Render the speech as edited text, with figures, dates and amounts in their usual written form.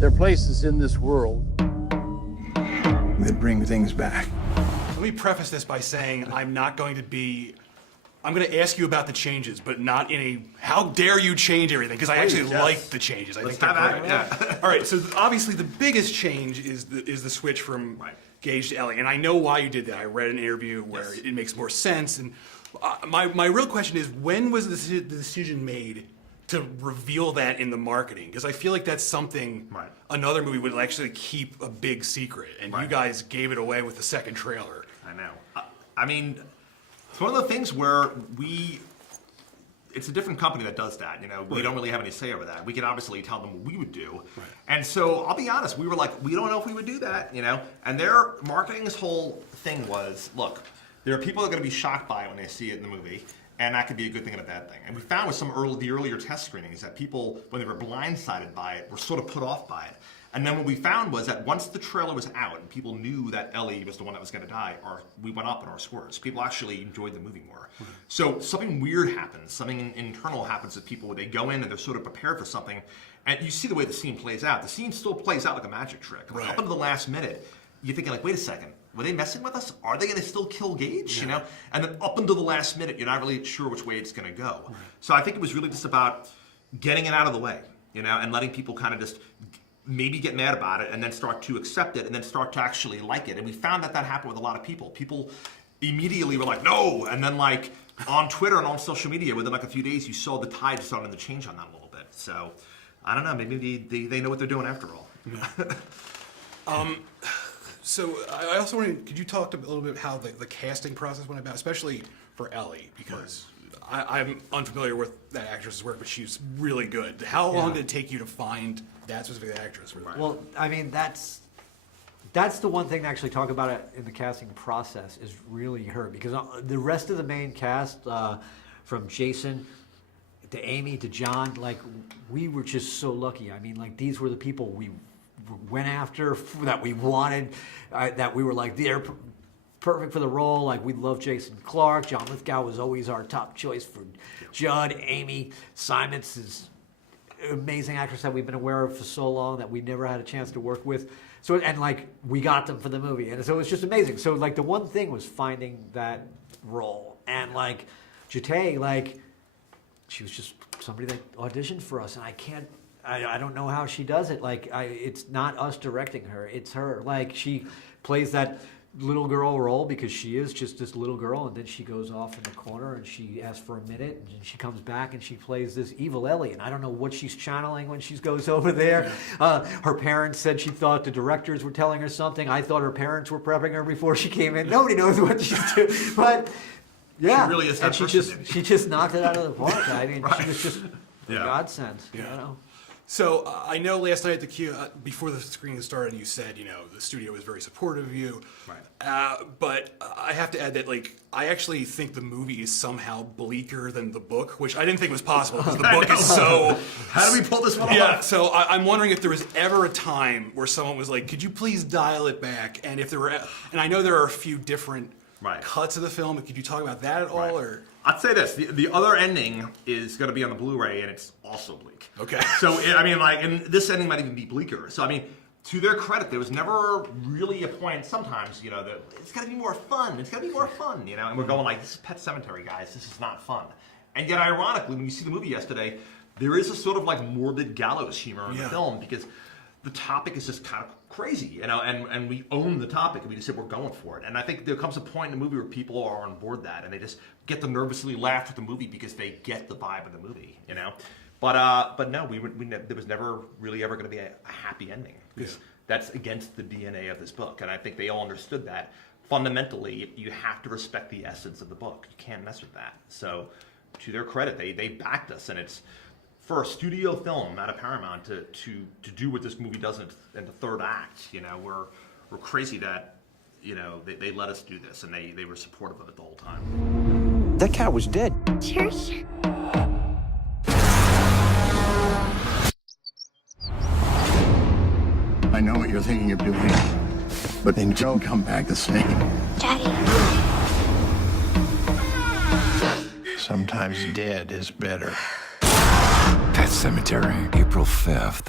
There are places in this world that bring things back. Let me preface this by saying I'm going to ask you about the changes, but not in a, how dare you change everything, because I actually like the changes. I think they're great. Yeah. All right, so obviously the biggest change is the switch from Gage to Ellie, and I know why you did that. I read an interview where it makes more sense, and my real question is, when was the decision made to reveal that in the marketing? Because I feel like that's something another movie would actually keep a big secret, and you guys gave it away with the second trailer. I know. I mean, it's one of the things where it's a different company that does that, you know. We don't really have any say over that. We can obviously tell them what we would do. And so I'll be honest, we were like, we don't know if we would do that, you know. And their marketing's whole thing was, look, there are people that are going to be shocked by it when they see it in the movie, and that could be a good thing and a bad thing. And we found with the earlier test screenings that people, when they were blindsided by it, were sort of put off by it. And then what we found was that once the trailer was out and people knew that Ellie was the one that was going to die, we went up in our scores. People actually enjoyed the movie more. So something weird happens, something internal happens to people where they go in and they're sort of prepared for something. And you see the way the scene plays out. The scene still plays out like a magic trick. Like up until the last minute, you're thinking like, wait a second, were they messing with us? Are they going to still kill Gage? You know? And then up until the last minute, you're not really sure which way it's going to go. So I think it was really just about getting it out of the way, you know, and letting people kind of just maybe get mad about it and then start to accept it and then start to actually like it. And we found that happened with a lot of people. People immediately were like, no! And then like on Twitter and on social media, within like a few days, you saw the tide starting to change on that a little bit. So I don't know, maybe they know what they're doing after all. So I also wanted, could you talk a little bit how the casting process went about, especially for Ellie, because I'm unfamiliar with that actress's work, but she's really good. How long did it take you to find that specific actress? Well, I mean, that's the one thing to actually talk about it in the casting process is really her, because the rest of the main cast, from Jason to Amy to John, like, we were just so lucky. I mean, like, these were the people we went after, that we wanted, that we were like, they're perfect for the role. Like, we love Jason Clarke. John Lithgow was always our top choice for Judd. Amy Simons is an amazing actress that we've been aware of for so long that we never had a chance to work with. So, and like, we got them for the movie. And so it was just amazing. So like, the one thing was finding that role. And like, Jate, like, she was just somebody that auditioned for us. And I don't know how she does it. Like, it's not us directing her, it's her. Like, she plays that little girl role because she is just this little girl, and then she goes off in the corner and she asks for a minute, and she comes back and she plays this evil Ellie, and I don't know what she's channeling when she goes over there. Her parents said she thought the directors were telling her something. I thought her parents were prepping her before she came in. Nobody knows what she's doing, but yeah, she really is that and she just knocked it out of the park. I mean, she was just a godsend, you know. So I know last night at the Q, before the screening started, you said, you know, the studio was very supportive of you. But I have to add that, like, I actually think the movie is somehow bleaker than the book, which I didn't think was possible because the book is so... How do we pull this one off? Yeah, so I'm wondering if there was ever a time where someone was like, could you please dial it back? And if there were, and I know there are a few different cuts of the film, but could you talk about that at all? Or I'd say this, the other ending is going to be on the Blu-ray, and it's also bleak. Okay. So, I mean, like, and this ending might even be bleaker. So, I mean, to their credit, there was never really a point, sometimes, you know, that it's got to be more fun. It's got to be more fun, you know? And we're going like, this is Pet Sematary, guys. This is not fun. And yet, ironically, when you see the movie yesterday, there is a sort of like morbid gallows humor in the film, because the topic is just kind of crazy, you know, and we own the topic, and we just said we're going for it. And I think there comes a point in the movie where people are on board that, and they just get to nervously laugh at the movie because they get the vibe of the movie, you know. But no, there was never really ever going to be a happy ending, because that's against the DNA of this book, and I think they all understood that. Fundamentally, you have to respect the essence of the book. You can't mess with that. So, to their credit, they backed us, and it's for a studio film out of Paramount to do what this movie does in the third act. You know, we're crazy that, you know, they let us do this, and they were supportive of it the whole time. That cat was dead. Cheers. I know what you're thinking of doing, but then don't come back the same. Daddy. Sometimes dead is better. Pet Sematary, April 5th.